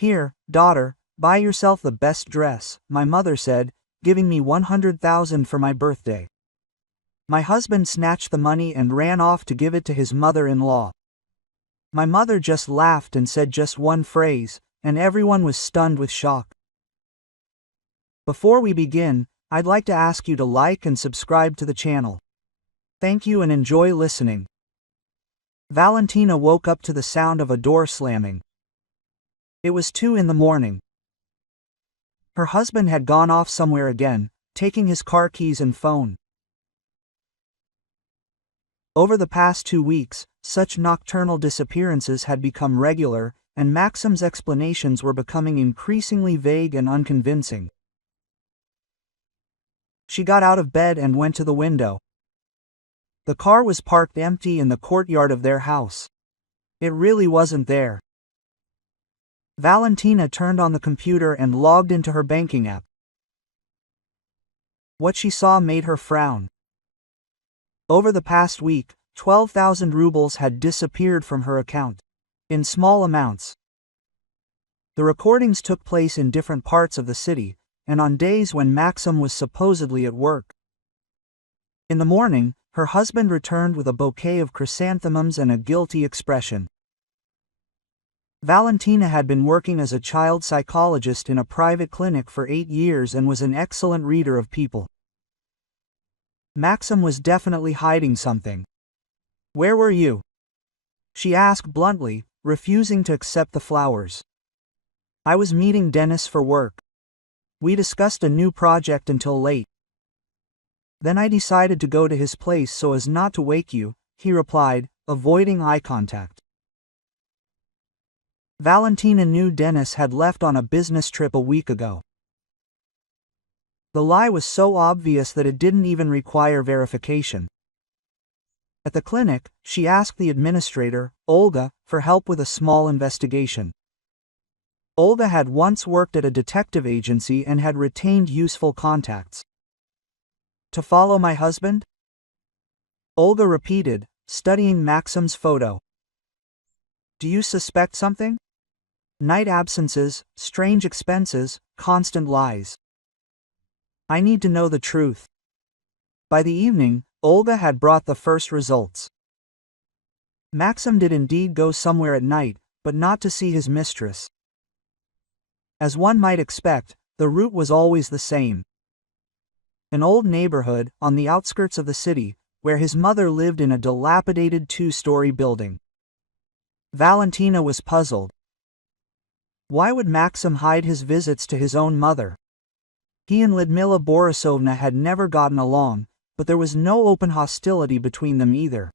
"Here, daughter, buy yourself the best dress," my mother said, giving me 100,000 for my birthday. My husband snatched the money and ran off to give it to his mother-in-law. My mother just laughed and said just one phrase, and everyone was stunned with shock. Before we begin, I'd like to ask you to like and subscribe to the channel. Thank you and enjoy listening. Valentina woke up to the sound of a door slamming. It was 2 in the morning. Her husband had gone off somewhere again, taking his car keys and phone. Over the past 2 weeks, such nocturnal disappearances had become regular, and Maxim's explanations were becoming increasingly vague and unconvincing. She got out of bed and went to the window. The car was parked empty in the courtyard of their house. It really wasn't there. Valentina turned on the computer and logged into her banking app. What she saw made her frown. Over the past week, 12,000 rubles had disappeared from her account. In small amounts. The recordings took place in different parts of the city, and on days when Maxim was supposedly at work. In the morning, her husband returned with a bouquet of chrysanthemums and a guilty expression. Valentina had been working as a child psychologist in a private clinic for 8 years and was an excellent reader of people. Maxim was definitely hiding something. "Where were you?" she asked bluntly, refusing to accept the flowers. "I was meeting Dennis for work. We discussed a new project until late. Then I decided to go to his place so as not to wake you," he replied, avoiding eye contact. Valentina knew Dennis had left on a business trip a week ago. The lie was so obvious that it didn't even require verification. At the clinic, she asked the administrator, Olga, for help with a small investigation. Olga had once worked at a detective agency and had retained useful contacts. "To follow my husband?" Olga repeated, studying Maxim's photo. "Do you suspect something? Night absences, strange expenses, constant lies. I need to know the truth." By the evening, Olga had brought the first results. Maxim did indeed go somewhere at night, but not to see his mistress. As one might expect, the route was always the same. An old neighborhood, on the outskirts of the city, where his mother lived in a dilapidated 2-story building. Valentina was puzzled. Why would Maxim hide his visits to his own mother? He and Lyudmila Borisovna had never gotten along, but there was no open hostility between them either.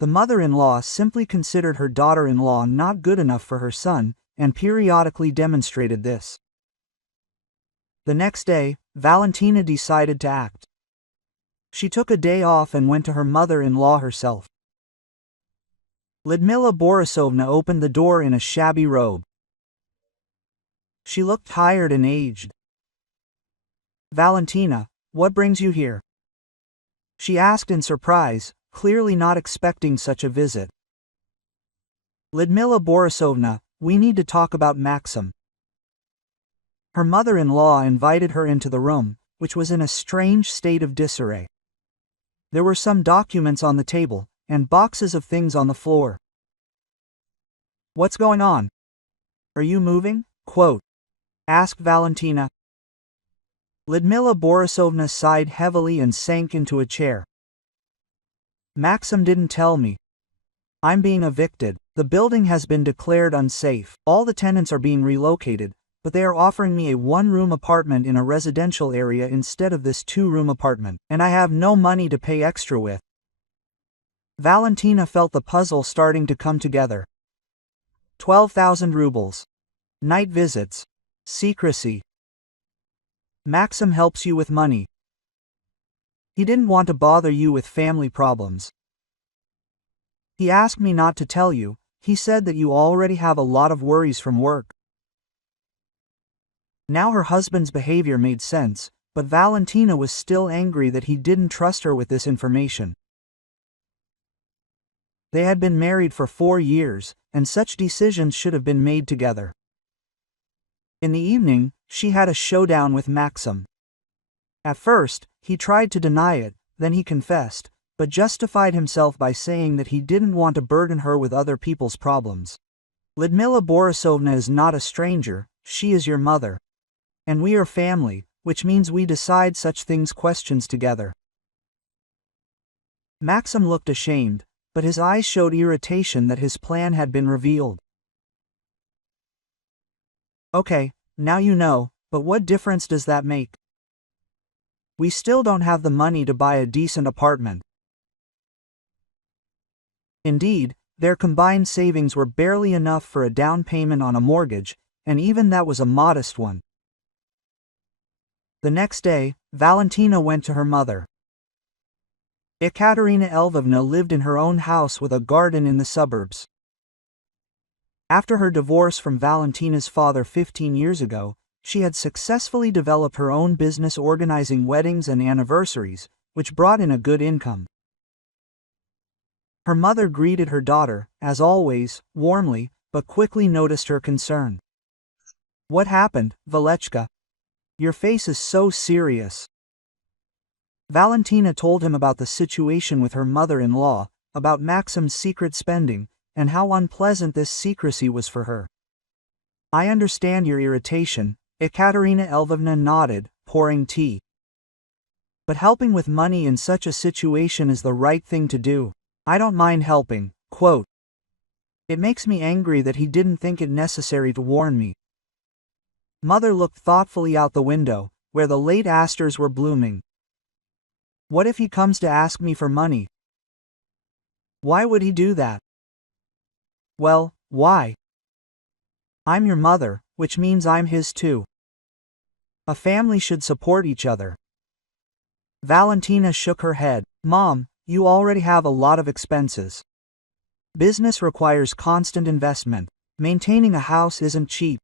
The mother-in-law simply considered her daughter-in-law not good enough for her son, and periodically demonstrated this. The next day, Valentina decided to act. She took a day off and went to her mother-in-law herself. Lyudmila Borisovna opened the door in a shabby robe. She looked tired and aged. "Valentina, what brings you here?" she asked in surprise, clearly not expecting such a visit. "Lyudmila Borisovna, we need to talk about Maxim." Her mother-in-law invited her into the room, which was in a strange state of disarray. There were some documents on the table, and boxes of things on the floor. "What's going on? Are you moving?" asked Valentina. Lyudmila Borisovna sighed heavily and sank into a chair. "Maxim didn't tell me. I'm being evicted. The building has been declared unsafe. All the tenants are being relocated, but they are offering me a 1-room apartment in a residential area instead of this 2-room apartment, and I have no money to pay extra with." Valentina felt the puzzle starting to come together. 12,000 rubles. Night visits. Secrecy. Maxim helps you with money. He didn't want to bother you with family problems. He asked me not to tell you. He said that you already have a lot of worries from work. Now her husband's behavior made sense, but Valentina was still angry that he didn't trust her with this information. They had been married for 4 years, and such decisions should have been made together. In the evening, she had a showdown with Maxim. At first, he tried to deny it, then he confessed, but justified himself by saying that he didn't want to burden her with other people's problems. Lyudmila Borisovna is not a stranger, she is your mother. And we are family, which means we decide such things questions together. Maxim looked ashamed, but his eyes showed irritation that his plan had been revealed. Okay, now you know, but what difference does that make? We still don't have the money to buy a decent apartment. Indeed, their combined savings were barely enough for a down payment on a mortgage, and even that was a modest one. The next day, Valentina went to her mother. Ekaterina Lvovna lived in her own house with a garden in the suburbs. After her divorce from Valentina's father 15 years ago, she had successfully developed her own business organizing weddings and anniversaries, which brought in a good income. Her mother greeted her daughter, as always, warmly, but quickly noticed her concern. "What happened, Valechka? Your face is so serious." Valentina told him about the situation with her mother-in-law, about Maxim's secret spending, and how unpleasant this secrecy was for her. "I understand your irritation," Ekaterina Lvovna nodded, pouring tea. "But helping with money in such a situation is the right thing to do. I don't mind helping." Quote, "It makes me angry that he didn't think it necessary to warn me." Mother looked thoughtfully out the window, where the late asters were blooming. "What if he comes to ask me for money?" "Why would he do that?" "Well, why? I'm your mother, which means I'm his too. A family should support each other." Valentina shook her head. "Mom, you already have a lot of expenses. Business requires constant investment. Maintaining a house isn't cheap.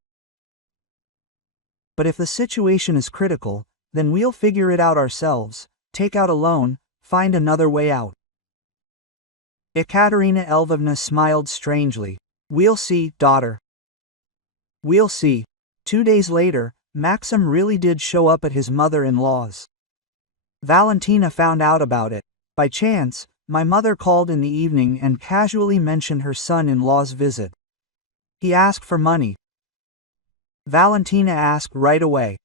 But if the situation is critical, then we'll figure it out ourselves, take out a loan, find another way out." Ekaterina Lvovna smiled strangely. "We'll see, daughter. We'll see." 2 days later, Maxim really did show up at his mother-in-law's. Valentina found out about it. "By chance, my mother called in the evening and casually mentioned her son-in-law's visit. He asked for money." Valentina asked right away.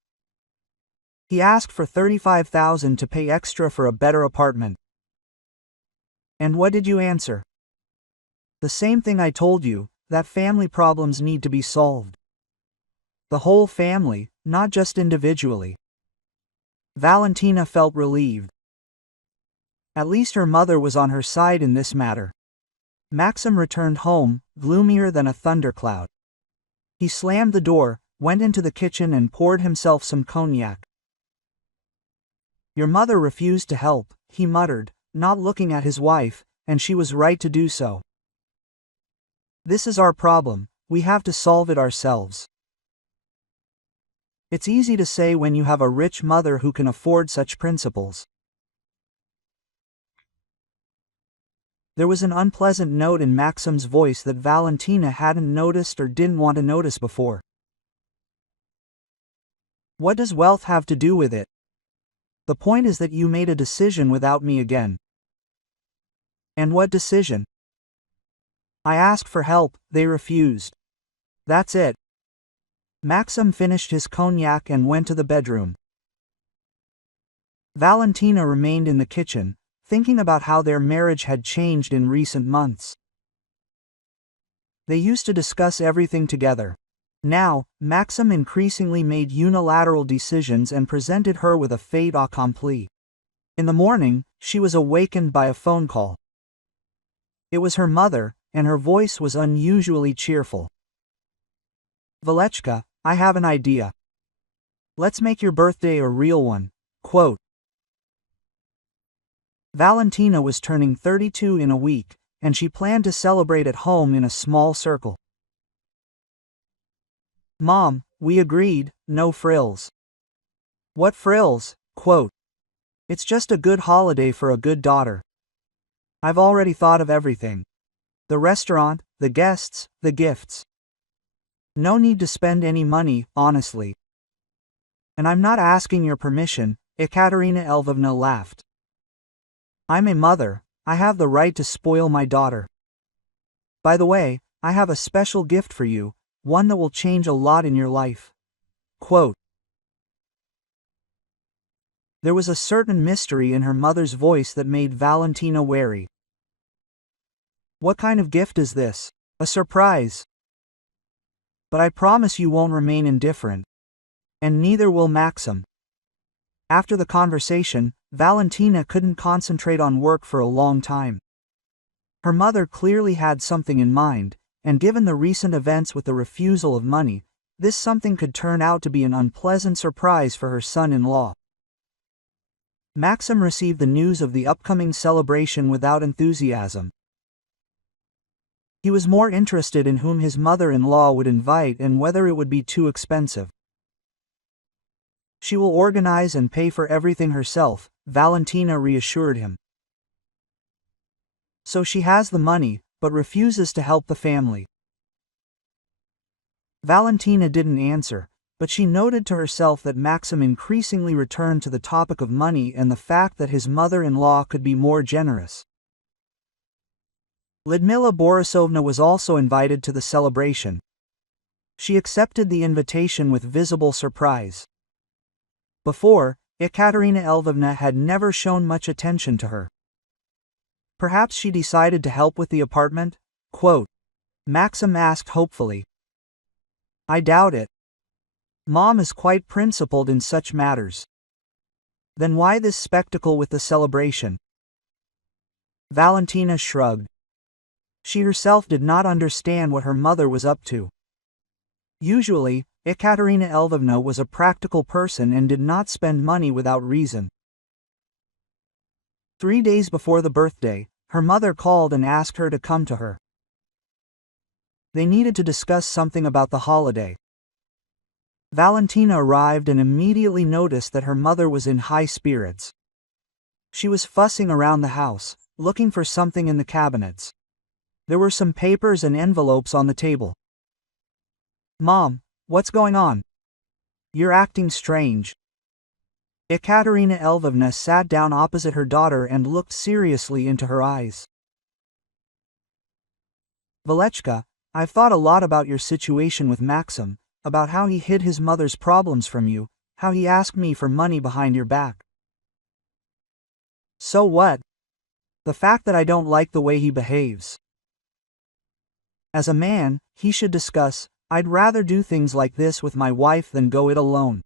"He asked for 35,000 to pay extra for a better apartment." "And what did you answer?" "The same thing I told you, that family problems need to be solved. The whole family, not just individually." Valentina felt relieved. At least her mother was on her side in this matter. Maxim returned home, gloomier than a thundercloud. He slammed the door, went into the kitchen and poured himself some cognac. "Your mother refused to help," he muttered, not looking at his wife, "and she was right to do so. This is our problem, we have to solve it ourselves." It's easy to say when you have a rich mother who can afford such principles. There was an unpleasant note in Maxim's voice that Valentina hadn't noticed or didn't want to notice before. "What does wealth have to do with it? The point is that you made a decision without me again." "And what decision?" "I asked for help, they refused. That's it." Maxim finished his cognac and went to the bedroom. Valentina remained in the kitchen, thinking about how their marriage had changed in recent months. They used to discuss everything together. Now, Maxim increasingly made unilateral decisions and presented her with a fait accompli. In the morning, she was awakened by a phone call. It was her mother, and her voice was unusually cheerful. "Valechka, I have an idea. Let's make your birthday a real one." Quote. Valentina was turning 32 in a week, and she planned to celebrate at home in a small circle. "Mom, we agreed, no frills." "What frills?" Quote. "It's just a good holiday for a good daughter. I've already thought of everything." The restaurant, the guests, the gifts. No need to spend any money, honestly. And I'm not asking your permission, Ekaterina Lvovna laughed. I'm a mother, I have the right to spoil my daughter. By the way, I have a special gift for you, one that will change a lot in your life. Quote. There was a certain mystery in her mother's voice that made Valentina wary. What kind of gift is this? A surprise. But I promise you won't remain indifferent. And neither will Maxim. After the conversation, Valentina couldn't concentrate on work for a long time. Her mother clearly had something in mind, and given the recent events with the refusal of money, this something could turn out to be an unpleasant surprise for her son-in-law. Maxim received the news of the upcoming celebration without enthusiasm. He was more interested in whom his mother-in-law would invite and whether it would be too expensive. She will organize and pay for everything herself, Valentina reassured him. So she has the money, but refuses to help the family. Valentina didn't answer, but she noted to herself that Maxim increasingly returned to the topic of money and the fact that his mother-in-law could be more generous. Lyudmila Borisovna was also invited to the celebration. She accepted the invitation with visible surprise. Before, Ekaterina Lvovna had never shown much attention to her. Perhaps she decided to help with the apartment? Quote. Maxim asked hopefully. I doubt it. Mom is quite principled in such matters. Then why this spectacle with the celebration? Valentina shrugged. She herself did not understand what her mother was up to. Usually, Ekaterina Lvovna was a practical person and did not spend money without reason. 3 days before the birthday, her mother called and asked her to come to her. They needed to discuss something about the holiday. Valentina arrived and immediately noticed that her mother was in high spirits. She was fussing around the house, looking for something in the cabinets. There were some papers and envelopes on the table. Mom, what's going on? You're acting strange. Ekaterina Lvovna sat down opposite her daughter and looked seriously into her eyes. Valechka, I've thought a lot about your situation with Maxim, about how he hid his mother's problems from you, how he asked me for money behind your back. So what? The fact that I don't like the way he behaves. As a man, he should discuss, I'd rather do things like this with my wife than go it alone.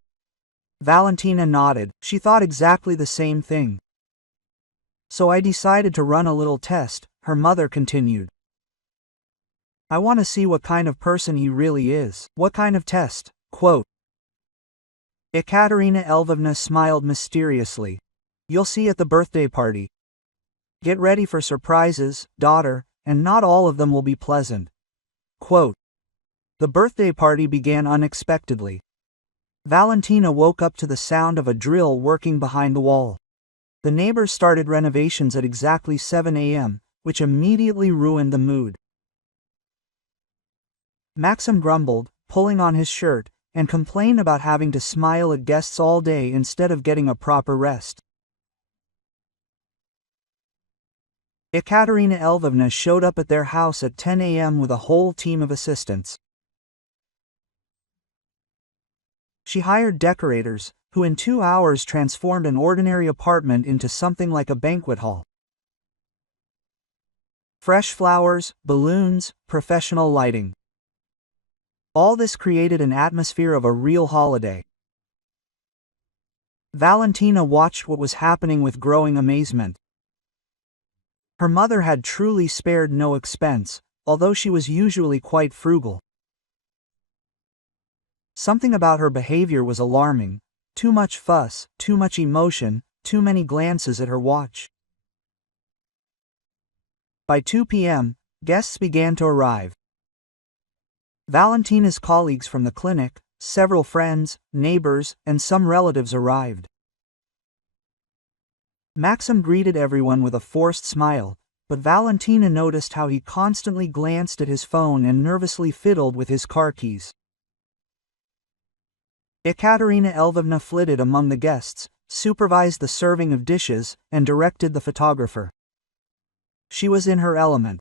Valentina nodded, she thought exactly the same thing. So I decided to run a little test, her mother continued. I want to see what kind of person he really is. What kind of test? Quote. Ekaterina Lvovna smiled mysteriously. You'll see at the birthday party. Get ready for surprises, daughter, and not all of them will be pleasant. Quote. The birthday party began unexpectedly. Valentina woke up to the sound of a drill working behind the wall. The neighbors started renovations at exactly 7 a.m., which immediately ruined the mood. Maxim grumbled, pulling on his shirt, and complained about having to smile at guests all day instead of getting a proper rest. Ekaterina Lvovna showed up at their house at 10 a.m. with a whole team of assistants. She hired decorators, who in 2 hours transformed an ordinary apartment into something like a banquet hall. Fresh flowers, balloons, professional lighting. All this created an atmosphere of a real holiday. Valentina watched what was happening with growing amazement. Her mother had truly spared no expense, although she was usually quite frugal. Something about her behavior was alarming. Too much fuss, too much emotion, too many glances at her watch. By 2 p.m., guests began to arrive. Valentina's colleagues from the clinic, several friends, neighbors, and some relatives arrived. Maxim greeted everyone with a forced smile, but Valentina noticed how he constantly glanced at his phone and nervously fiddled with his car keys. Ekaterina Lvovna flitted among the guests, supervised the serving of dishes, and directed the photographer. She was in her element.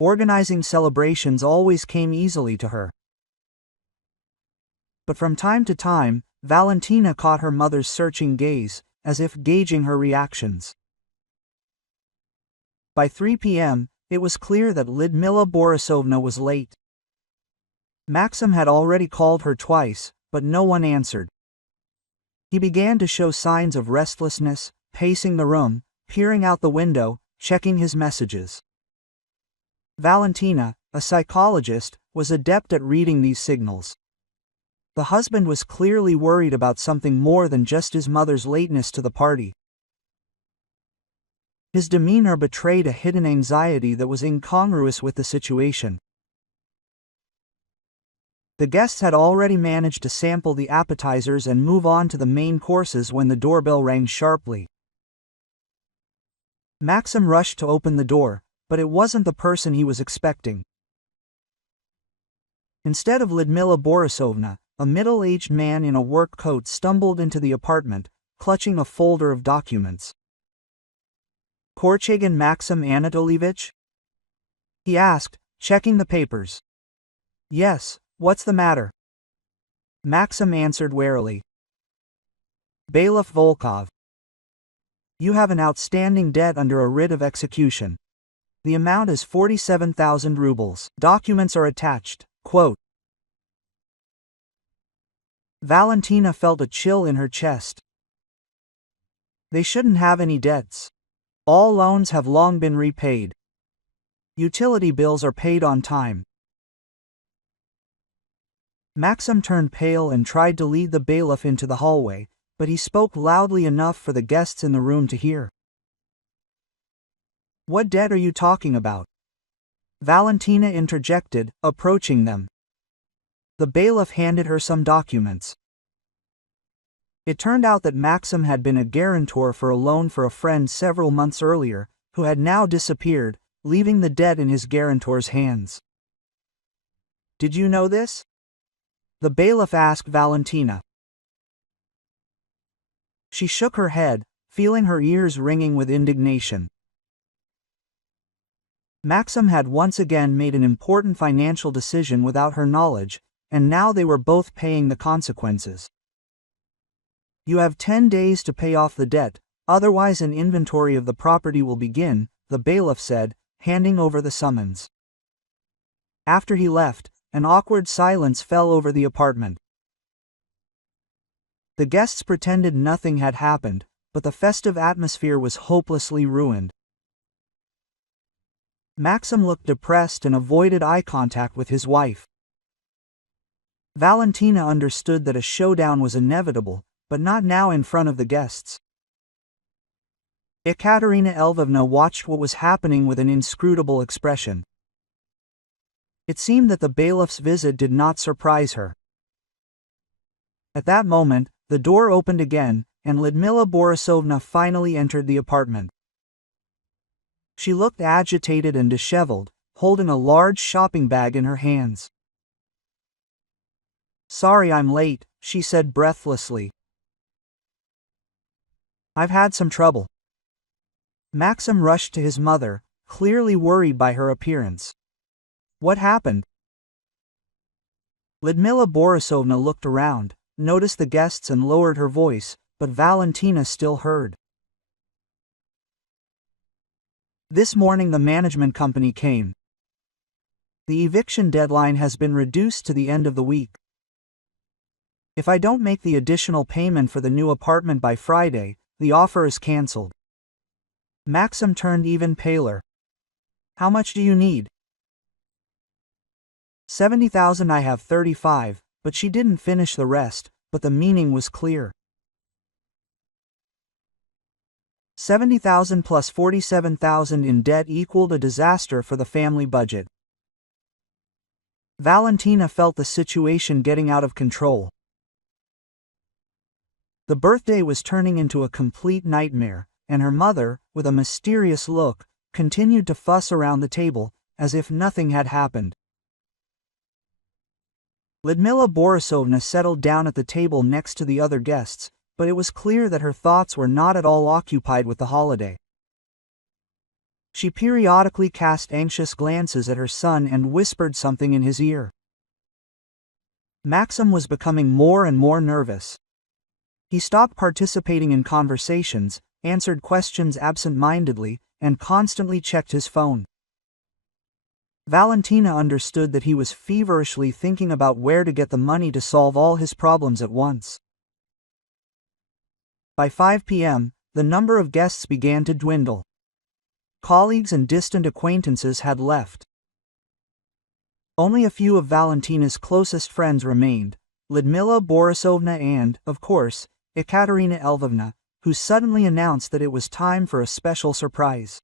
Organizing celebrations always came easily to her. But from time to time, Valentina caught her mother's searching gaze, as if gauging her reactions. By 3 p.m., it was clear that Lyudmila Borisovna was late. Maxim had already called her twice, but no one answered. He began to show signs of restlessness, pacing the room, peering out the window, checking his messages. Valentina, a psychologist, was adept at reading these signals. The husband was clearly worried about something more than just his mother's lateness to the party. His demeanor betrayed a hidden anxiety that was incongruous with the situation. The guests had already managed to sample the appetizers and move on to the main courses when the doorbell rang sharply. Maxim rushed to open the door, but it wasn't the person he was expecting. Instead of Lyudmila Borisovna, a middle-aged man in a work coat stumbled into the apartment, clutching a folder of documents. "Korchagin Maxim Anatolievich?" he asked, checking the papers. "Yes, what's the matter?" Maxim answered warily. "Bailiff Volkov. You have an outstanding debt under a writ of execution. The amount is 47,000 rubles. Documents are attached." Quote. Valentina felt a chill in her chest. They shouldn't have any debts. All loans have long been repaid. Utility bills are paid on time. Maxim turned pale and tried to lead the bailiff into the hallway, but he spoke loudly enough for the guests in the room to hear. "What debt are you talking about?" Valentina interjected, approaching them. The bailiff handed her some documents. It turned out that Maxim had been a guarantor for a loan for a friend several months earlier, who had now disappeared, leaving the debt in his guarantor's hands. "Did you know this?" the bailiff asked Valentina. She shook her head, feeling her ears ringing with indignation. Maxim had once again made an important financial decision without her knowledge, and now they were both paying the consequences. "You have 10 days to pay off the debt, otherwise an inventory of the property will begin," the bailiff said, handing over the summons. After he left, an awkward silence fell over the apartment. The guests pretended nothing had happened, but the festive atmosphere was hopelessly ruined. Maxim looked depressed and avoided eye contact with his wife. Valentina understood that a showdown was inevitable, but not now in front of the guests. Ekaterina Lvovna watched what was happening with an inscrutable expression. It seemed that the bailiff's visit did not surprise her. At that moment, the door opened again, and Lyudmila Borisovna finally entered the apartment. She looked agitated and disheveled, holding a large shopping bag in her hands. "Sorry I'm late," she said breathlessly. "I've had some trouble." Maxim rushed to his mother, clearly worried by her appearance. "What happened?" Lyudmila Borisovna looked around, noticed the guests and lowered her voice, but Valentina still heard. "This morning the management company came. The eviction deadline has been reduced to the end of the week. If I don't make the additional payment for the new apartment by Friday, the offer is cancelled." Maxim turned even paler. "How much do you need?" 70,000. I have 35, but she didn't finish the rest, but the meaning was clear. 70,000 plus 47,000 in debt equaled a disaster for the family budget. Valentina felt the situation getting out of control. The birthday was turning into a complete nightmare, and her mother, with a mysterious look, continued to fuss around the table, as if nothing had happened. Lyudmila Borisovna settled down at the table next to the other guests, but it was clear that her thoughts were not at all occupied with the holiday. She periodically cast anxious glances at her son and whispered something in his ear. Maxim was becoming more and more nervous. He stopped participating in conversations, answered questions absent-mindedly, and constantly checked his phone. Valentina understood that he was feverishly thinking about where to get the money to solve all his problems at once. By 5 p.m., the number of guests began to dwindle. Colleagues and distant acquaintances had left. Only a few of Valentina's closest friends remained, Lyudmila Borisovna and, of course, Ekaterina Lvovna, who suddenly announced that it was time for a special surprise.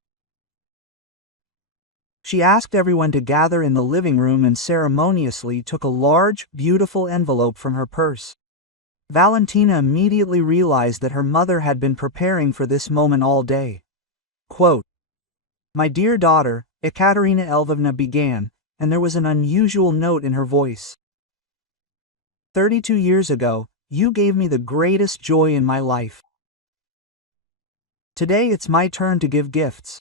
She asked everyone to gather in the living room and ceremoniously took a large, beautiful envelope from her purse. Valentina immediately realized that her mother had been preparing for this moment all day. Quote, "My dear daughter," Ekaterina Lvovna began, and there was an unusual note in her voice. 32 years ago, you gave me the greatest joy in my life. Today it's my turn to give gifts.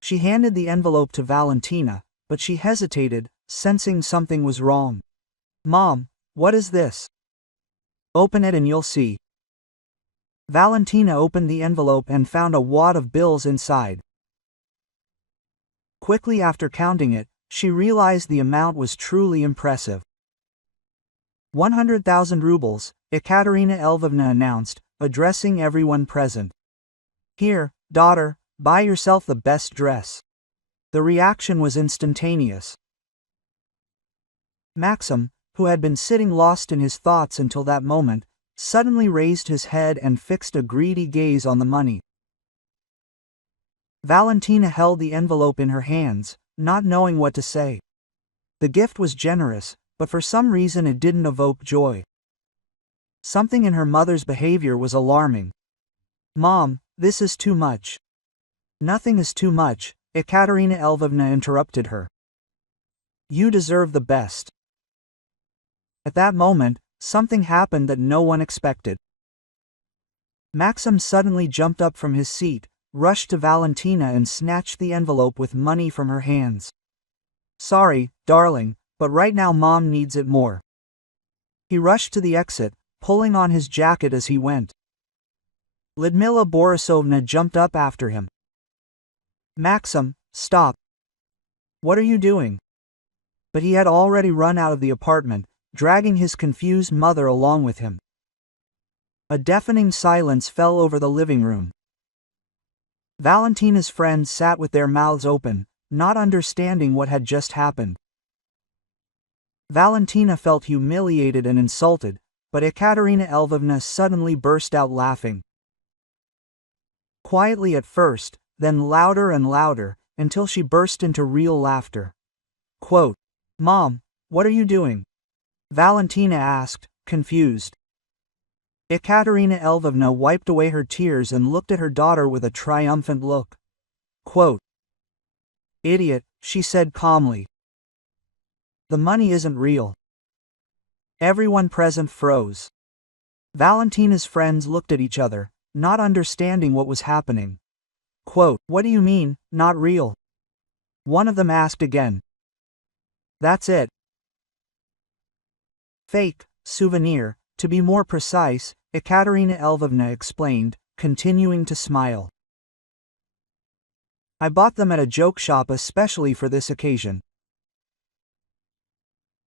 She handed the envelope to Valentina, but she hesitated, sensing something was wrong. "Mom, what is this?" "Open it and you'll see." Valentina opened the envelope and found a wad of bills inside. Quickly after counting it, she realized the amount was truly impressive. 100,000 rubles, Ekaterina Lvovna announced, addressing everyone present. "Here, daughter, buy yourself the best dress." The reaction was instantaneous. Maxim, who had been sitting lost in his thoughts until that moment, suddenly raised his head and fixed a greedy gaze on the money. Valentina held the envelope in her hands, not knowing what to say. The gift was generous, but for some reason it didn't evoke joy. Something in her mother's behavior was alarming. "Mom, this is too much." "Nothing is too much," Ekaterina Lvovna interrupted her. "You deserve the best." At that moment, something happened that no one expected. Maxim suddenly jumped up from his seat, rushed to Valentina and snatched the envelope with money from her hands. "Sorry, darling, but right now Mom needs it more." He rushed to the exit, pulling on his jacket as he went. Lyudmila Borisovna jumped up after him. "Maxim, stop. What are you doing?" But he had already run out of the apartment, dragging his confused mother along with him. A deafening silence fell over the living room. Valentina's friends sat with their mouths open, not understanding what had just happened. Valentina felt humiliated and insulted, but Ekaterina Lvovna suddenly burst out laughing. Quietly at first, then louder and louder, until she burst into real laughter. Quote, "Mom, what are you doing?" Valentina asked, confused. Ekaterina Lvovna wiped away her tears and looked at her daughter with a triumphant look. Quote, "Idiot," she said calmly. "The money isn't real." Everyone present froze. Valentina's friends looked at each other, not understanding what was happening. Quote, "What do you mean, not real?" One of them asked again. "That's it. Fake, souvenir, to be more precise," Ekaterina Lvovna explained, continuing to smile. "I bought them at a joke shop especially for this occasion."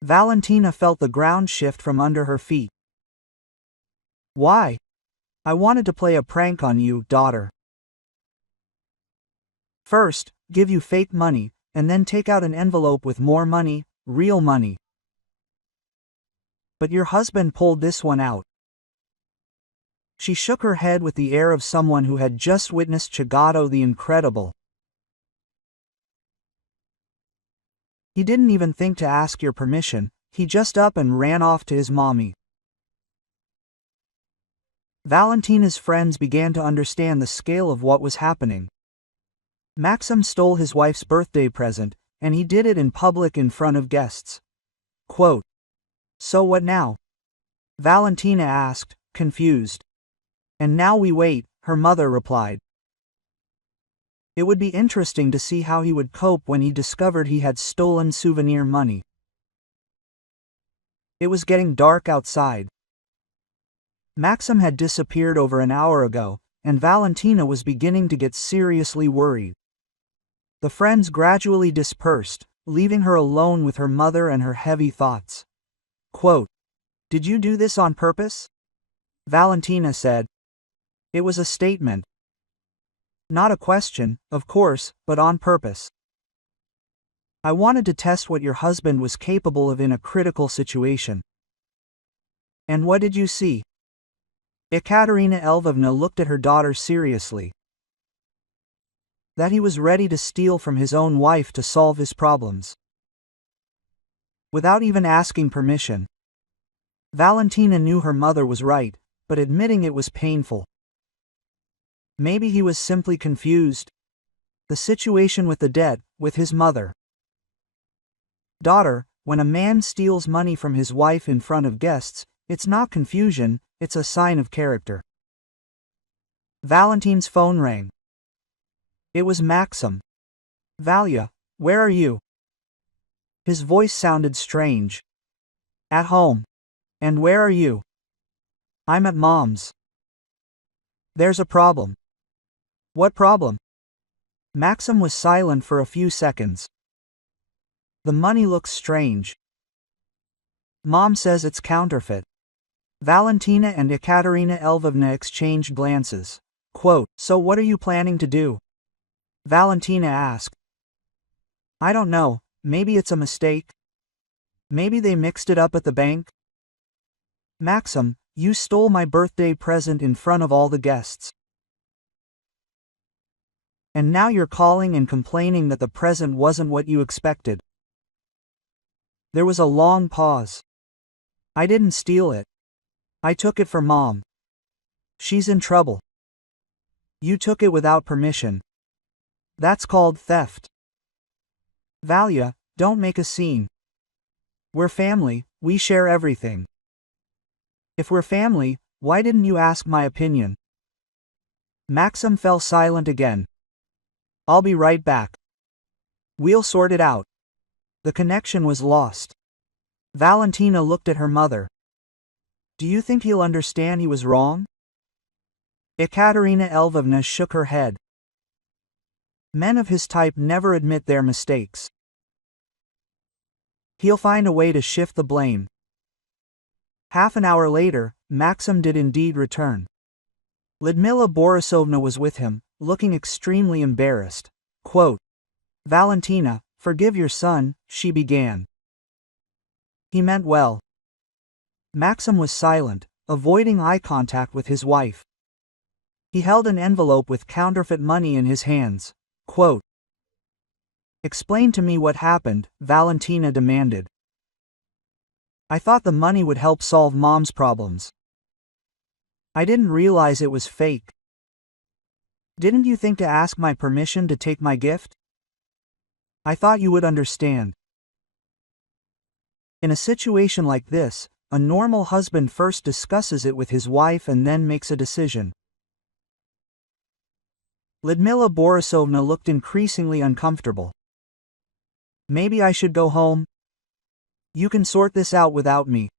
Valentina felt the ground shift from under her feet. "Why?" "I wanted to play a prank on you, daughter. First, give you fake money, and then take out an envelope with more money, real money. But your husband pulled this one out." She shook her head with the air of someone who had just witnessed Chagato the Incredible. "He didn't even think to ask your permission, he just up and ran off to his mommy." Valentina's friends began to understand the scale of what was happening. Maxim stole his wife's birthday present, and he did it in public in front of guests. Quote, "So what now?" Valentina asked, confused. "And now we wait," her mother replied. It would be interesting to see how he would cope when he discovered he had stolen souvenir money. It was getting dark outside. Maxim had disappeared over an hour ago, and Valentina was beginning to get seriously worried. The friends gradually dispersed, leaving her alone with her mother and her heavy thoughts. Quote, "Did you do this on purpose?" Valentina said. It was a statement. Not a question, of course, but on purpose. "I wanted to test what your husband was capable of in a critical situation." "And what did you see?" Ekaterina Lvovna looked at her daughter seriously. "That he was ready to steal from his own wife to solve his problems. Without even asking permission." Valentina knew her mother was right, but admitting it was painful. Maybe he was simply confused. The situation with the debt, with his mother. "Daughter, when a man steals money from his wife in front of guests, it's not confusion, it's a sign of character." Valentine's phone rang. It was Maxim. "Valia, where are you?" His voice sounded strange. "At home. And where are you?" "I'm at Mom's." "There's a problem." "What problem?" Maxim was silent for a few seconds. "The money looks strange. Mom says it's counterfeit." Valentina and Ekaterina Lvovna exchanged glances. Quote, "So what are you planning to do?" Valentina asked. "I don't know, maybe it's a mistake. Maybe they mixed it up at the bank." "Maxim, you stole my birthday present in front of all the guests. And now you're calling and complaining that the present wasn't what you expected." There was a long pause. "I didn't steal it. I took it for Mom. She's in trouble." "You took it without permission. That's called theft." "Valia, don't make a scene. We're family, we share everything." "If we're family, why didn't you ask my opinion?" Maxim fell silent again. "I'll be right back. We'll sort it out." The connection was lost. Valentina looked at her mother. "Do you think he'll understand he was wrong?" Ekaterina Lvovna shook her head. Men of his type never admit their mistakes. He'll find a way to shift the blame. Half an hour later, Maxim did indeed return. Lyudmila Borisovna was with him, looking extremely embarrassed. Quote, "Valentina, forgive your son," she began. "He meant well." Maxim was silent, avoiding eye contact with his wife. He held an envelope with counterfeit money in his hands. Quote, "Explain to me what happened," Valentina demanded. "I thought the money would help solve Mom's problems. I didn't realize it was fake." "Didn't you think to ask my permission to take my gift? I thought you would understand." In a situation like this, a normal husband first discusses it with his wife and then makes a decision. Lyudmila Borisovna looked increasingly uncomfortable. "Maybe I should go home? You can sort this out without me."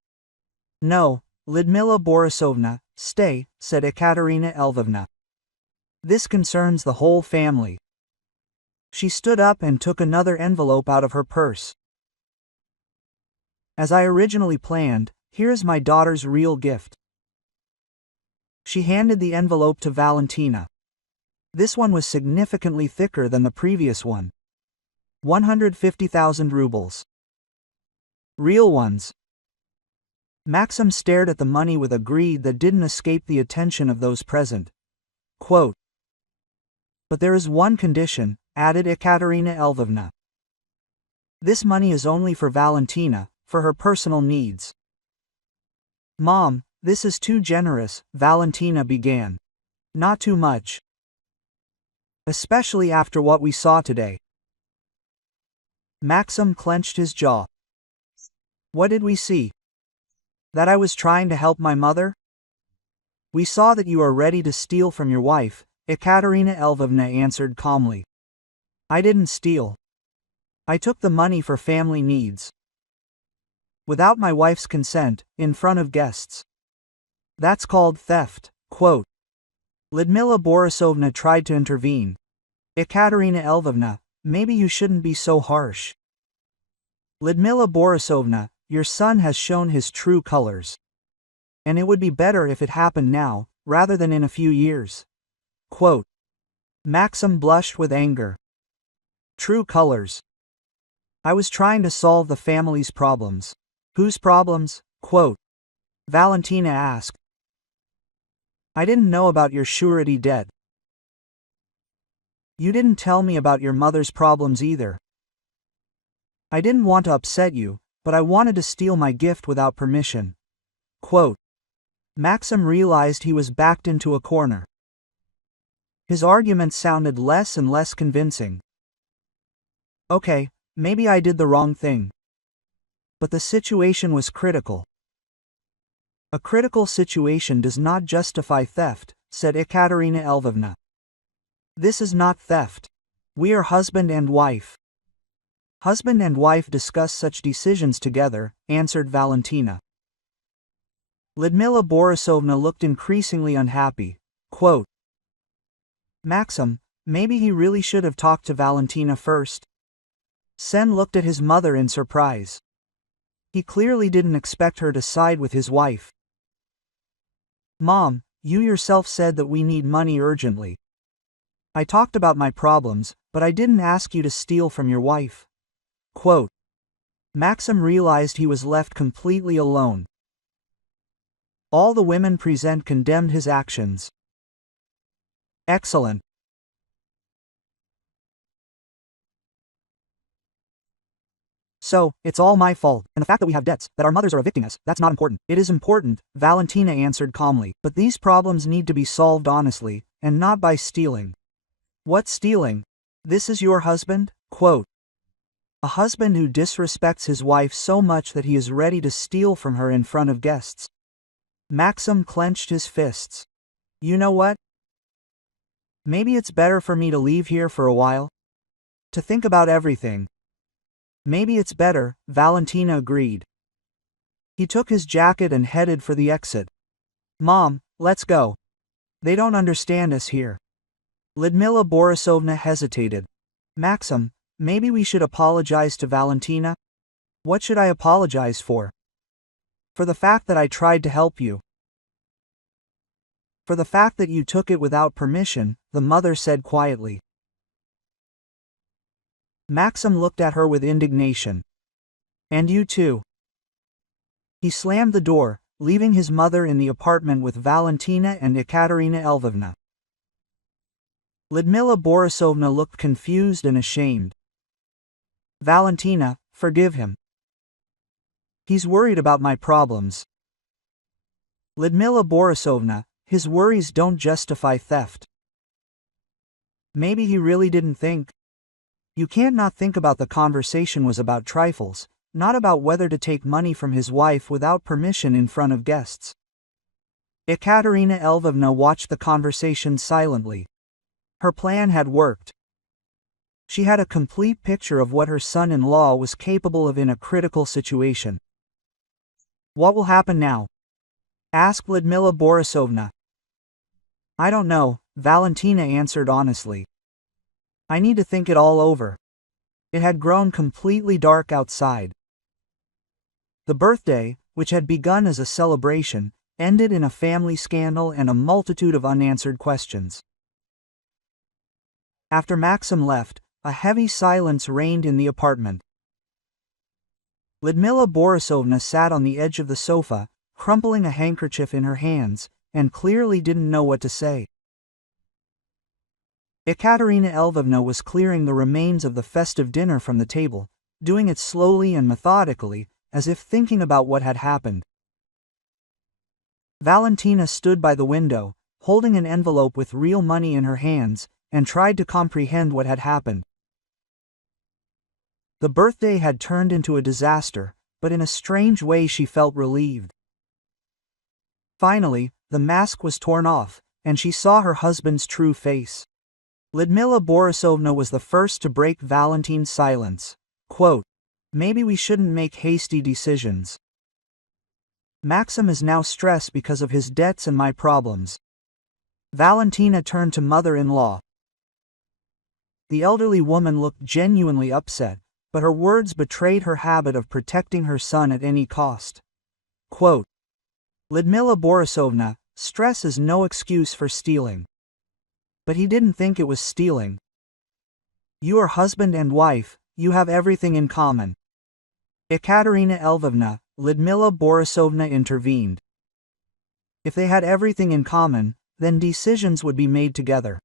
"No, Lyudmila Borisovna, stay," said Ekaterina Lvovna. "This concerns the whole family." She stood up and took another envelope out of her purse. "As I originally planned, here's my daughter's real gift." She handed the envelope to Valentina. This one was significantly thicker than the previous one. 150,000 rubles. Real ones. Maxim stared at the money with a greed that didn't escape the attention of those present. Quote, "But there is one condition," added Ekaterina Lvovna. "This money is only for Valentina, for her personal needs." "Mom, this is too generous," Valentina began. "Not too much." Especially after what we saw today. Maxim clenched his jaw. What did we see? That I was trying to help my mother? We saw that you are ready to steal from your wife, Ekaterina Lvovna answered calmly. I didn't steal. I took the money for family needs. Without my wife's consent, in front of guests. That's called theft, quote. Lyudmila Borisovna tried to intervene. Ekaterina Lvovna, maybe you shouldn't be so harsh. Lyudmila Borisovna, your son has shown his true colors. And it would be better if it happened now, rather than in a few years. Quote. Maxim blushed with anger. True colors. I was trying to solve the family's problems. Whose problems? Quote. Valentina asked. I didn't know about your surety debt. You didn't tell me about your mother's problems either. I didn't want to upset you, but I wanted to steal my gift without permission. Quote. Maxim realized he was backed into a corner. His arguments sounded less and less convincing. Okay, maybe I did the wrong thing. But the situation was critical. A critical situation does not justify theft, said Ekaterina Lvovna. This is not theft. We are husband and wife. Husband and wife discuss such decisions together, answered Valentina. Lyudmila Borisovna looked increasingly unhappy. Quote. Maxim, maybe he really should have talked to Valentina first. Sen looked at his mother in surprise. He clearly didn't expect her to side with his wife. Mom, you yourself said that we need money urgently. I talked about my problems, but I didn't ask you to steal from your wife. Quote. Maxim realized he was left completely alone. All the women present condemned his actions. Excellent. So, it's all my fault, and the fact that we have debts, that our mothers are evicting us, that's not important. It is important, Valentina answered calmly, but these problems need to be solved honestly, and not by stealing. What stealing? This is your husband? Quote. A husband who disrespects his wife so much that he is ready to steal from her in front of guests. Maxim clenched his fists. You know what? Maybe it's better for me to leave here for a while. To think about everything. Maybe it's better, Valentina agreed. He took his jacket and headed for the exit. Mom, let's go. They don't understand us here. Lyudmila Borisovna hesitated. Maxim, maybe we should apologize to Valentina? What should I apologize for? For the fact that I tried to help you. For the fact that you took it without permission, the mother said quietly. Maxim looked at her with indignation. And you too. He slammed the door, leaving his mother in the apartment with Valentina and Ekaterina Lvovna. Lyudmila Borisovna looked confused and ashamed. Valentina, forgive him. He's worried about my problems. Lyudmila Borisovna, his worries don't justify theft. Maybe he really didn't think. You can't not think about the conversation was about trifles, not about whether to take money from his wife without permission in front of guests. Ekaterina Lvovna watched the conversation silently. Her plan had worked. She had a complete picture of what her son-in-law was capable of in a critical situation. What will happen now? Asked Lyudmila Borisovna. I don't know, Valentina answered honestly. I need to think it all over. It had grown completely dark outside. The birthday, which had begun as a celebration, ended in a family scandal and a multitude of unanswered questions. After Maxim left, a heavy silence reigned in the apartment. Lyudmila Borisovna sat on the edge of the sofa, crumpling a handkerchief in her hands, and clearly didn't know what to say. Ekaterina Lvovna was clearing the remains of the festive dinner from the table, doing it slowly and methodically, as if thinking about what had happened. Valentina stood by the window, holding an envelope with real money in her hands, and tried to comprehend what had happened. The birthday had turned into a disaster, but in a strange way she felt relieved. Finally, the mask was torn off, and she saw her husband's true face. Lyudmila Borisovna was the first to break Valentin's silence. Quote, "Maybe we shouldn't make hasty decisions. Maxim is now stressed because of his debts and my problems." Valentina turned to mother-in-law. The elderly woman looked genuinely upset, but her words betrayed her habit of protecting her son at any cost. Quote, "Lyudmila Borisovna, stress is no excuse for stealing." But he didn't think it was stealing. "You are husband and wife, you have everything in common." Ekaterina Lvovna, Lyudmila Borisovna intervened. If they had everything in common, then decisions would be made together.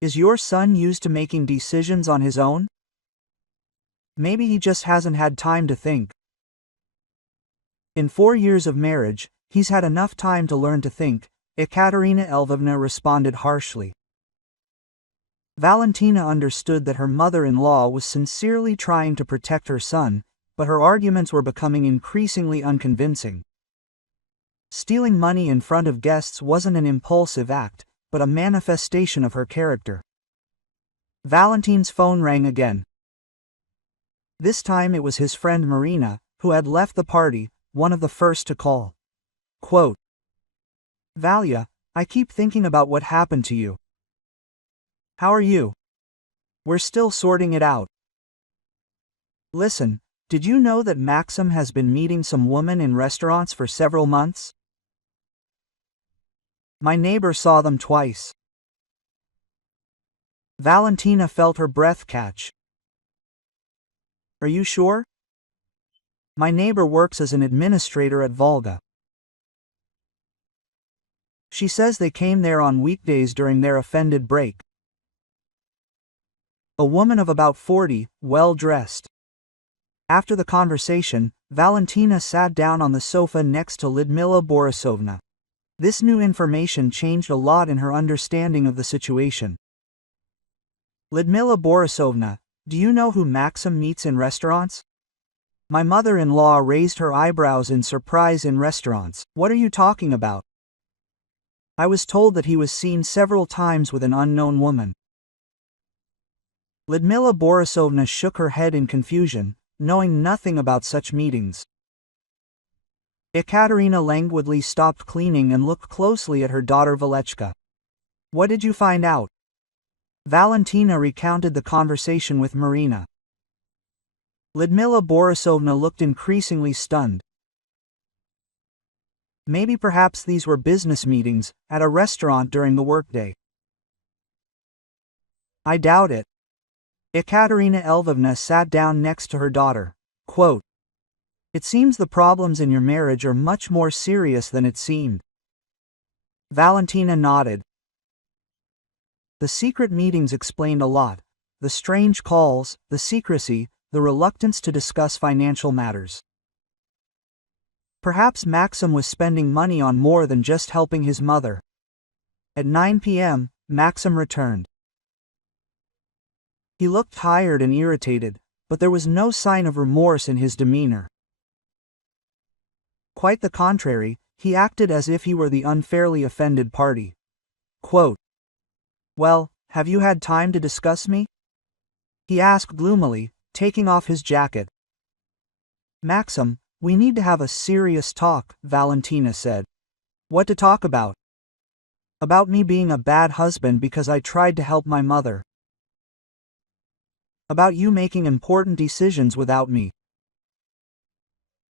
Is your son used to making decisions on his own? Maybe he just hasn't had time to think. In 4 years of marriage, he's had enough time to learn to think, Ekaterina Lvovna responded harshly. Valentina understood that her mother-in-law was sincerely trying to protect her son, but her arguments were becoming increasingly unconvincing. Stealing money in front of guests wasn't an impulsive act, but a manifestation of her character. Valentin's phone rang again. This time it was his friend Marina, who had left the party, one of the first to call. Quote, "Valia, I keep thinking about what happened to you. How are you? We're still sorting it out. Listen, did you know that Maxim has been meeting some woman in restaurants for several months? My neighbor saw them twice." Valentina felt her breath catch. "Are you sure? My neighbor works as an administrator at Volga. She says they came there on weekdays during their offended break." A woman of about 40, well-dressed. After the conversation, Valentina sat down on the sofa next to Lyudmila Borisovna. This new information changed a lot in her understanding of the situation. "Lyudmila Borisovna, do you know who Maxim meets in restaurants?" My mother-in-law raised her eyebrows in surprise. "In restaurants, what are you talking about?" "I was told that he was seen several times with an unknown woman." Lyudmila Borisovna shook her head in confusion, knowing nothing about such meetings. Ekaterina languidly stopped cleaning and looked closely at her daughter Valechka. "What did you find out?" Valentina recounted the conversation with Marina. Lyudmila Borisovna looked increasingly stunned. "Maybe perhaps these were business meetings, at a restaurant during the workday." "I doubt it." Ekaterina Lvovna sat down next to her daughter. Quote, "It seems the problems in your marriage are much more serious than it seemed." Valentina nodded. The secret meetings explained a lot. The strange calls, the secrecy, the reluctance to discuss financial matters. Perhaps Maxim was spending money on more than just helping his mother. At 9 p.m., Maxim returned. He looked tired and irritated, but there was no sign of remorse in his demeanor. Quite the contrary, he acted as if he were the unfairly offended party. Quote, "Well, have you had time to discuss me?" he asked gloomily, taking off his jacket. "Maxim, we need to have a serious talk," Valentina said. "What to talk about?" "About me being a bad husband because I tried to help my mother. About you making important decisions without me.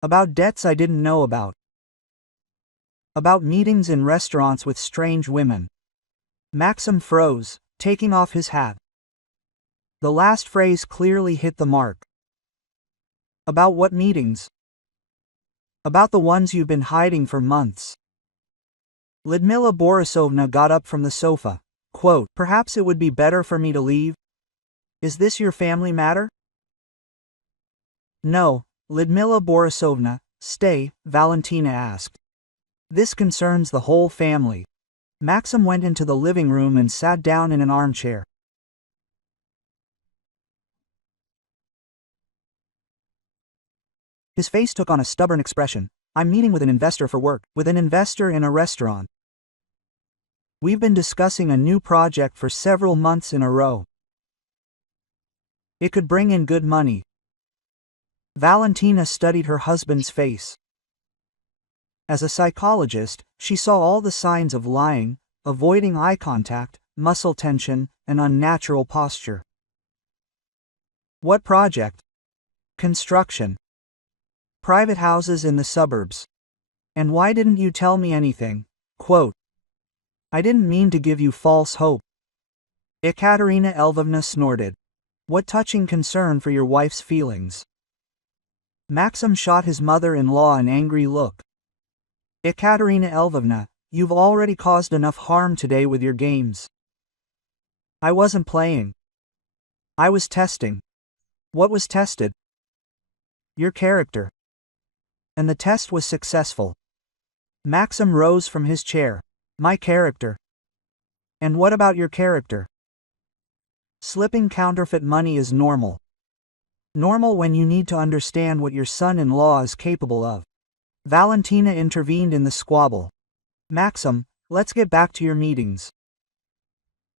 About debts I didn't know about. About meetings in restaurants with strange women." Maxim froze, taking off his hat. The last phrase clearly hit the mark. "About what meetings?" "About the ones you've been hiding for months." Lyudmila Borisovna got up from the sofa. Quote, "Perhaps it would be better for me to leave? Is this your family matter?" "No, Lyudmila Borisovna, stay," Valentina asked. "This concerns the whole family." Maxim went into the living room and sat down in an armchair. His face took on a stubborn expression. I'm meeting with an investor for work, with an investor in a restaurant. We've been discussing a new project for several months in a row. It could bring in good money. Valentina studied her husband's face. As a psychologist, she saw all the signs of lying, avoiding eye contact, muscle tension, and unnatural posture. What project? Construction. Private houses in the suburbs. And why didn't you tell me anything? Quote, I didn't mean to give you false hope. Ekaterina Lvovna snorted. What touching concern for your wife's feelings. Maxim shot his mother-in-law an angry look. Ekaterina Lvovna, you've already caused enough harm today with your games. I wasn't playing. I was testing. What was tested? Your character. And the test was successful. Maxim rose from his chair. My character. And what about your character? Slipping counterfeit money is normal. Normal when you need to understand what your son-in-law is capable of. Valentina intervened in the squabble. Maxim, let's get back to your meetings.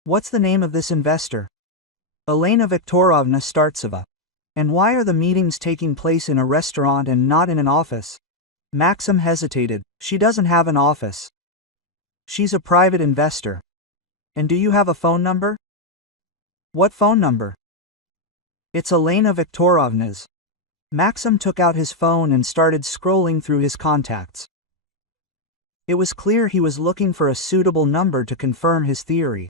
What's the name of this investor? Elena Viktorovna Startseva. And why are the meetings taking place in a restaurant and not in an office? Maxim hesitated. She doesn't have an office. She's a private investor. And do you have a phone number? What phone number? It's Elena Viktorovna's. Maxim took out his phone and started scrolling through his contacts. It was clear he was looking for a suitable number to confirm his theory.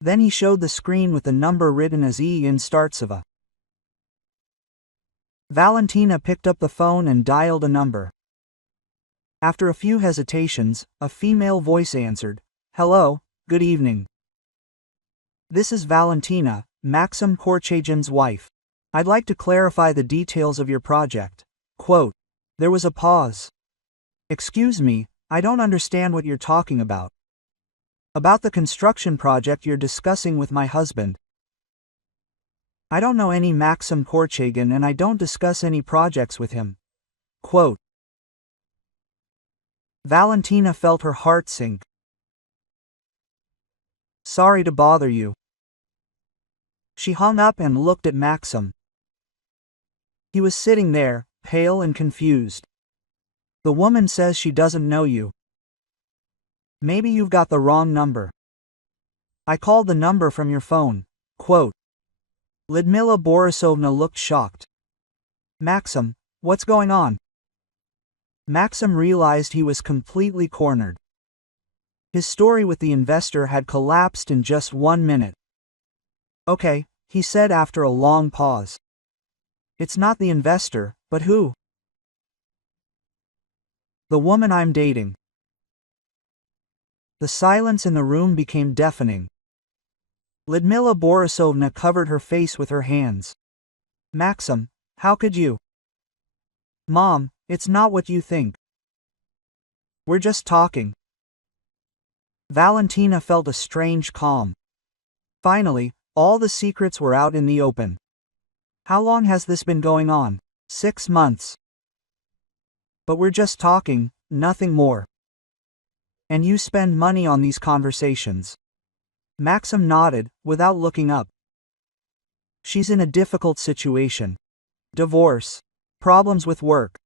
Then he showed the screen with the number written as E in Startseva. Valentina picked up the phone and dialed a number. After a few hesitations, a female voice answered. Hello, good evening. This is Valentina, Maxim Korchagin's wife. I'd like to clarify the details of your project. Quote. There was a pause. Excuse me, I don't understand what you're talking about. About the construction project you're discussing with my husband. I don't know any Maxim Korchagin and I don't discuss any projects with him. Quote. Valentina felt her heart sink. Sorry to bother you. She hung up and looked at Maxim. He was sitting there, pale and confused. The woman says she doesn't know you. Maybe you've got the wrong number. I called the number from your phone. Quote. Lyudmila Borisovna looked shocked. Maxim, what's going on? Maxim realized he was completely cornered. His story with the investor had collapsed in just 1 minute. Okay, he said after a long pause. It's not the investor, but who? The woman I'm dating. The silence in the room became deafening. Lyudmila Borisovna covered her face with her hands. Maxim, how could you? Mom, it's not what you think. We're just talking. Valentina felt a strange calm. Finally, all the secrets were out in the open. How long has this been going on? 6 months. But we're just talking, nothing more. And you spend money on these conversations. Maxim nodded, without looking up. She's in a difficult situation. Divorce. Problems with work.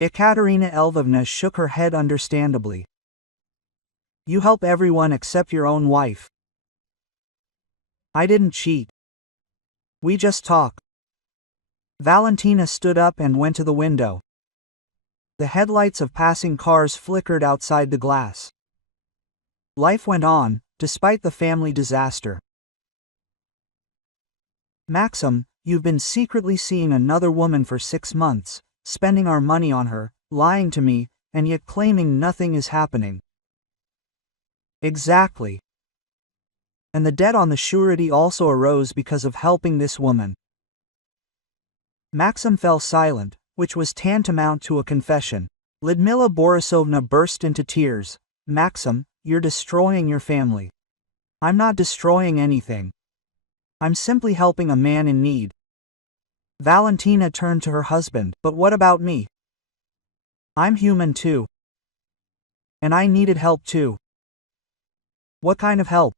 Ekaterina Lvovna shook her head understandably. You help everyone except your own wife. I didn't cheat. We just talk. Valentina stood up and went to the window. The headlights of passing cars flickered outside the glass. Life went on, despite the family disaster. Maxim, you've been secretly seeing another woman for 6 months, spending our money on her, lying to me, and yet claiming nothing is happening. Exactly. And the debt on the surety also arose because of helping this woman. Maxim fell silent, which was tantamount to a confession. Lyudmila Borisovna burst into tears. Maxim, you're destroying your family. I'm not destroying anything. I'm simply helping a man in need. Valentina turned to her husband. But what about me? I'm human too. And I needed help too. What kind of help?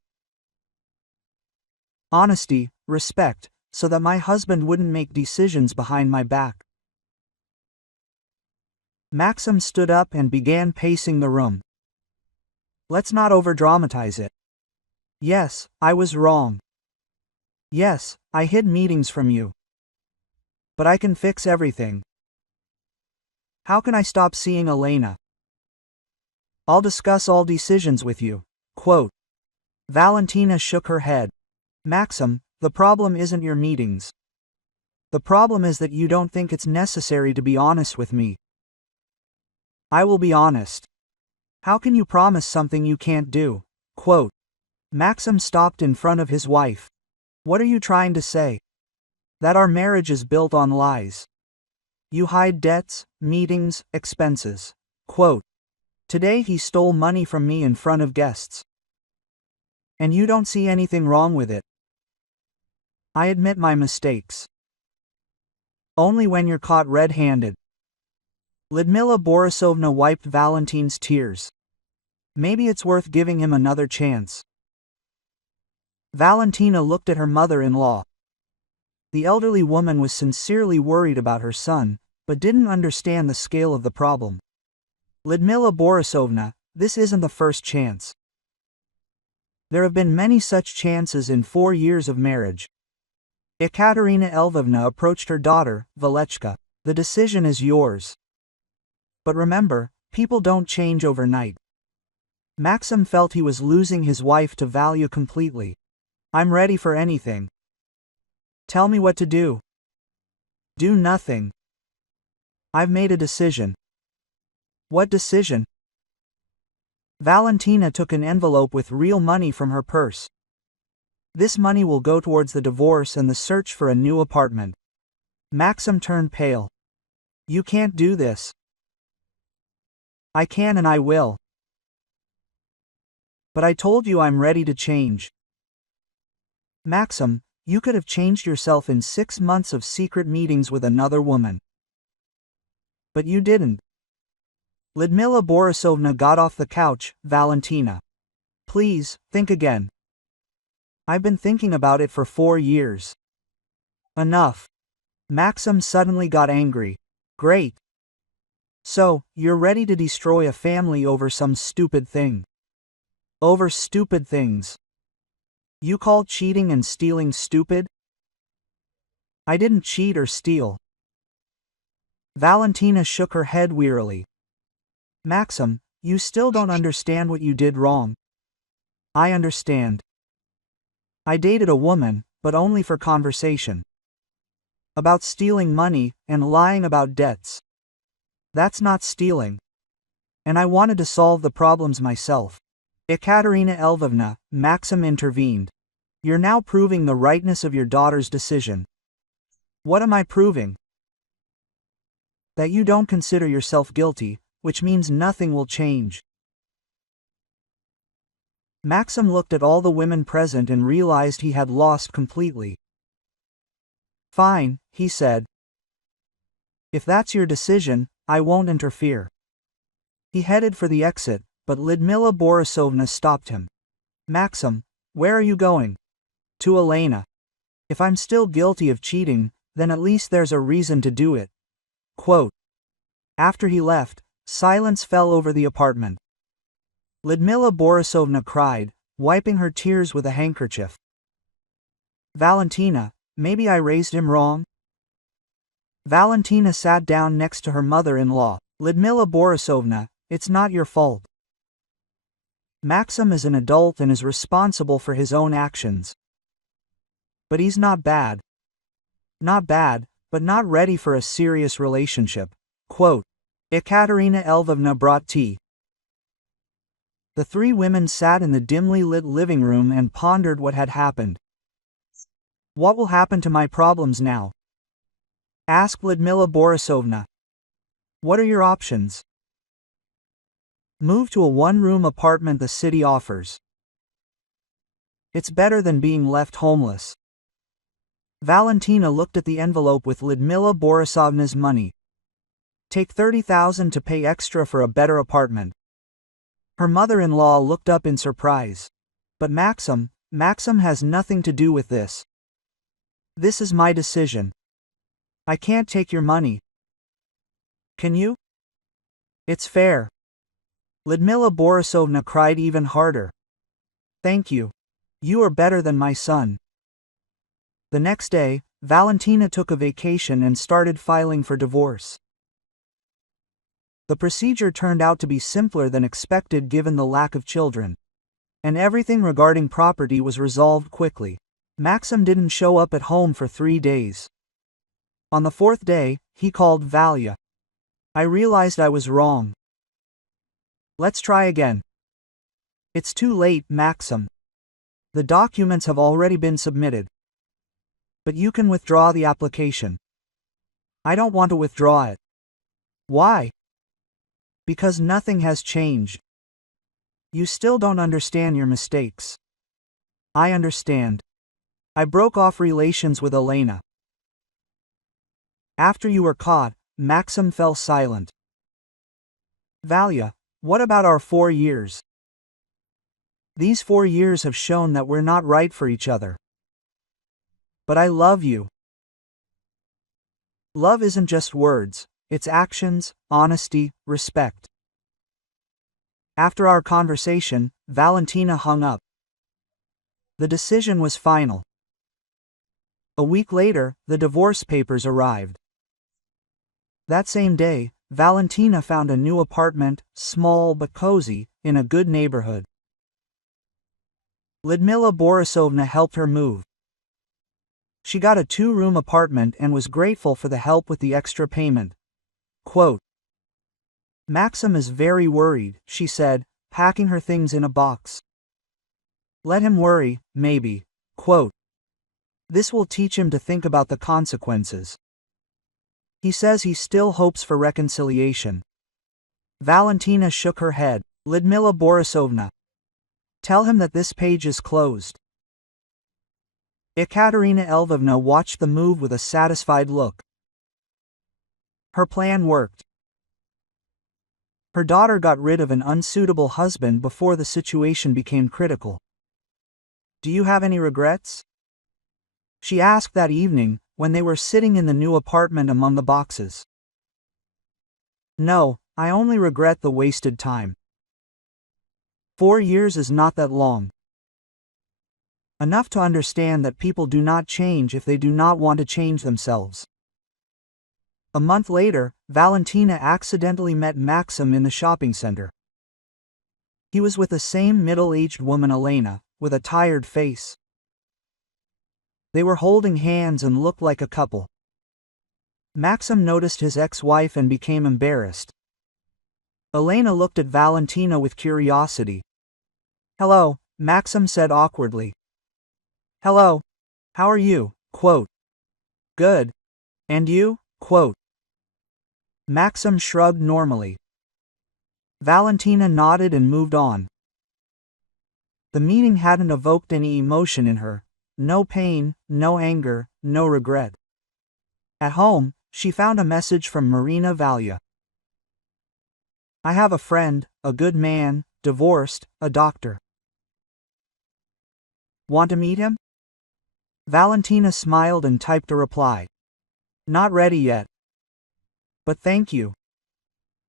Honesty, respect, so that my husband wouldn't make decisions behind my back. Maxim stood up and began pacing the room. Let's not overdramatize it. Yes, I was wrong. Yes, I hid meetings from you. But I can fix everything. How can I stop seeing Elena? I'll discuss all decisions with you. Quote. Valentina shook her head. Maxim, the problem isn't your meetings. The problem is that you don't think it's necessary to be honest with me. I will be honest. How can you promise something you can't do? Quote. Maxim stopped in front of his wife. What are you trying to say? That our marriage is built on lies. You hide debts, meetings, expenses. Quote. Today he stole money from me in front of guests. And you don't see anything wrong with it. I admit my mistakes. Only when you're caught red-handed. Lyudmila Borisovna wiped Valentine's tears. Maybe it's worth giving him another chance. Valentina looked at her mother-in-law. The elderly woman was sincerely worried about her son, but didn't understand the scale of the problem. Lyudmila Borisovna, this isn't the first chance. There have been many such chances in 4 years of marriage. Ekaterina Lvovna approached her daughter, Valechka. The decision is yours. But remember, people don't change overnight. Maxim felt he was losing his wife to value completely. I'm ready for anything. Tell me what to do. Do nothing. I've made a decision. What decision? Valentina took an envelope with real money from her purse. This money will go towards the divorce and the search for a new apartment. Maxim turned pale. You can't do this. I can and I will. But I told you I'm ready to change. Maxim, you could have changed yourself in 6 months of secret meetings with another woman. But you didn't. Lyudmila Borisovna got off the couch. Valentina. Please, think again. I've been thinking about it for 4 years. Enough. Maxim suddenly got angry. Great. So, you're ready to destroy a family over some stupid thing. Over stupid things. You call cheating and stealing stupid? I didn't cheat or steal. Valentina shook her head wearily. Maxim, you still don't understand what you did wrong. I understand. I dated a woman, but only for conversation. About stealing money and lying about debts. That's not stealing. And I wanted to solve the problems myself. Ekaterina Lvovna, Maxim intervened. You're now proving the rightness of your daughter's decision. What am I proving? That you don't consider yourself guilty, which means nothing will change. Maxim looked at all the women present and realized he had lost completely. Fine, he said. If that's your decision, I won't interfere. He headed for the exit, but Lyudmila Borisovna stopped him. Maxim, where are you going? To Elena. If I'm still guilty of cheating, then at least there's a reason to do it. Quote. After he left, silence fell over the apartment. Lyudmila Borisovna cried, wiping her tears with a handkerchief. Valentina, maybe I raised him wrong? Valentina sat down next to her mother-in-law. Lyudmila Borisovna, it's not your fault. Maxim is an adult and is responsible for his own actions. But he's not bad. Not bad, but not ready for a serious relationship. Quote. Ekaterina Lvovna brought tea. The 3 women sat in the dimly lit living room and pondered what had happened. What will happen to my problems now? Asked Lyudmila Borisovna. What are your options? Move to a one-room apartment the city offers. It's better than being left homeless. Valentina looked at the envelope with Lyudmila Borisovna's money. Take 30,000 to pay extra for a better apartment. Her mother-in-law looked up in surprise. But Maxim has nothing to do with this. This is my decision. I can't take your money. Can you? It's fair. Lyudmila Borisovna cried even harder. Thank you. You are better than my son. The next day, Valentina took a vacation and started filing for divorce. The procedure turned out to be simpler than expected given the lack of children. And everything regarding property was resolved quickly. Maxim didn't show up at home for 3 days. On the 4th day, he called Valia. I realized I was wrong. Let's try again. It's too late, Maxim. The documents have already been submitted. But you can withdraw the application. I don't want to withdraw it. Why? Because nothing has changed. You still don't understand your mistakes. I understand. I broke off relations with Elena. After you were caught, Maxim fell silent. Valia, what about our 4 years? These 4 years have shown that we're not right for each other. But I love you. Love isn't just words, it's actions, honesty, respect. After our conversation, Valentina hung up. The decision was final. A week later, the divorce papers arrived. That same day, Valentina found a new apartment, small but cozy, in a good neighborhood. Lyudmila Borisovna helped her move. She got a 2-room apartment and was grateful for the help with the extra payment. Quote, Maxim is very worried, she said, packing her things in a box. Let him worry, maybe. Quote, this will teach him to think about the consequences. He says he still hopes for reconciliation. Valentina shook her head. Lyudmila Borisovna. Tell him that this page is closed. Ekaterina Lvovna watched the move with a satisfied look. Her plan worked. Her daughter got rid of an unsuitable husband before the situation became critical. Do you have any regrets? She asked that evening, when they were sitting in the new apartment among the boxes. No, I only regret the wasted time. 4 years is not that long. Enough to understand that people do not change if they do not want to change themselves. A month later, Valentina accidentally met Maxim in the shopping center. He was with the same middle-aged woman Elena, with a tired face. They were holding hands and looked like a couple. Maxim noticed his ex-wife and became embarrassed. Elena looked at Valentina with curiosity. Hello, Maxim said awkwardly. Hello. How are you? Quote. Good. And you? Quote. Maxim shrugged normally. Valentina nodded and moved on. The meeting hadn't evoked any emotion in her. No pain, no anger, no regret. At home, she found a message from Marina Valia. I have a friend, a good man, divorced, a doctor. Want to meet him? Valentina smiled and typed a reply. Not ready yet. But thank you.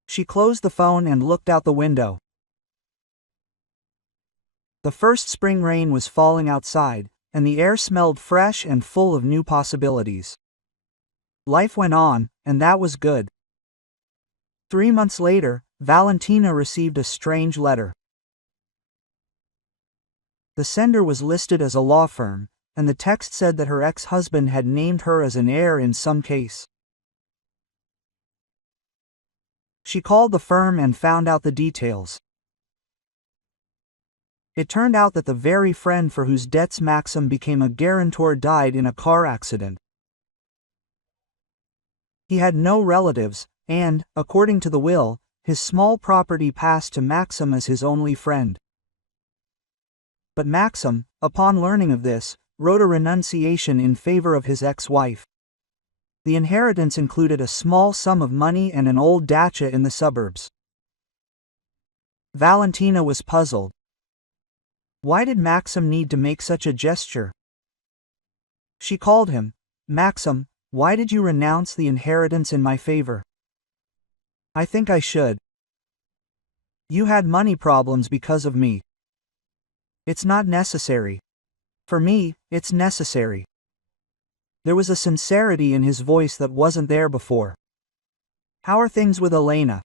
She closed the phone and looked out the window. The first spring rain was falling outside, and the air smelled fresh and full of new possibilities. Life went on, and that was good. 3 months later, Valentina received a strange letter. The sender was listed as a law firm, and the text said that her ex-husband had named her as an heir in some case. She called the firm and found out the details. It turned out that the very friend for whose debts Maxim became a guarantor died in a car accident. He had no relatives, and, according to the will, his small property passed to Maxim as his only friend. But Maxim, upon learning of this, wrote a renunciation in favor of his ex-wife. The inheritance included a small sum of money and an old dacha in the suburbs. Valentina was puzzled. Why did Maxim need to make such a gesture? She called him. Maxim, why did you renounce the inheritance in my favor? I think I should. You had money problems because of me. It's not necessary. For me, it's necessary. There was a sincerity in his voice that wasn't there before. How are things with Elena?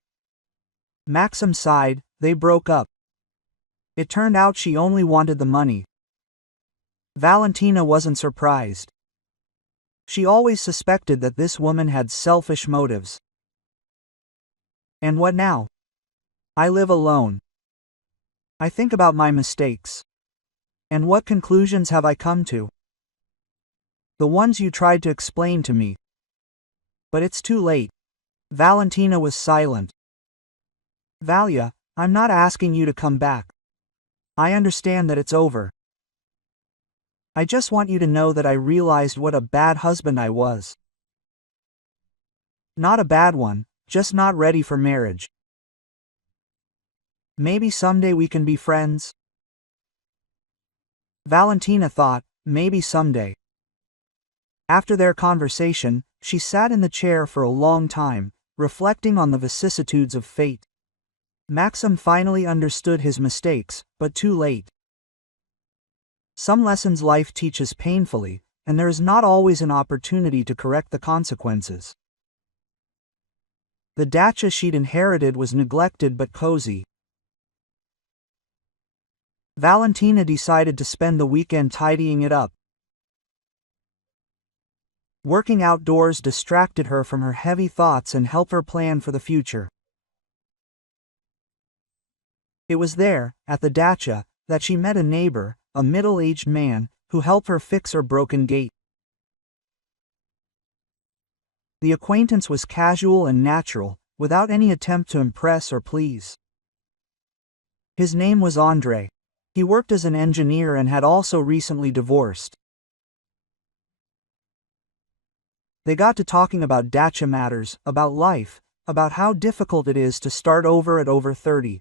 Maxim sighed. They broke up. It turned out she only wanted the money. Valentina wasn't surprised. She always suspected that this woman had selfish motives. And what now? I live alone. I think about my mistakes. And what conclusions have I come to? The ones you tried to explain to me. But it's too late. Valentina was silent. Valia, I'm not asking you to come back. I understand that it's over. I just want you to know that I realized what a bad husband I was. Not a bad one, just not ready for marriage. Maybe someday we can be friends? Valentina thought, maybe someday. After their conversation, she sat in the chair for a long time, reflecting on the vicissitudes of fate. Maxim finally understood his mistakes, but too late. Some lessons life teaches painfully, and there is not always an opportunity to correct the consequences. The dacha she'd inherited was neglected but cozy. Valentina decided to spend the weekend tidying it up. Working outdoors distracted her from her heavy thoughts and helped her plan for the future. It was there, at the dacha, that she met a neighbor, a middle-aged man, who helped her fix her broken gate. The acquaintance was casual and natural, without any attempt to impress or please. His name was Andre. He worked as an engineer and had also recently divorced. They got to talking about dacha matters, about life, about how difficult it is to start over at over 30.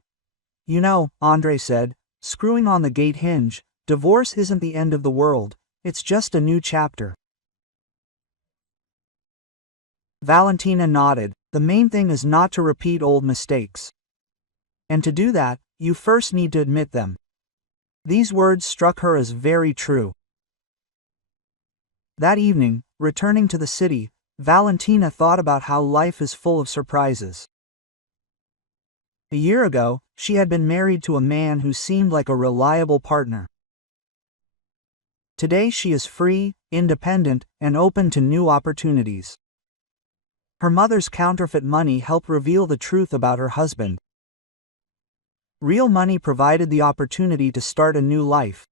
You know, Andre said, screwing on the gate hinge, divorce isn't the end of the world, it's just a new chapter. Valentina nodded. The main thing is not to repeat old mistakes. And to do that, you first need to admit them. These words struck her as very true. That evening, returning to the city, Valentina thought about how life is full of surprises. A year ago, she had been married to a man who seemed like a reliable partner. Today she is free, independent, and open to new opportunities. Her mother's counterfeit money helped reveal the truth about her husband. Real money provided the opportunity to start a new life.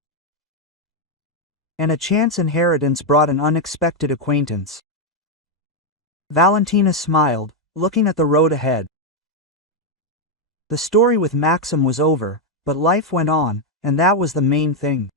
And a chance inheritance brought an unexpected acquaintance. Valentina smiled, looking at the road ahead. The story with Maxim was over, but life went on, and that was the main thing.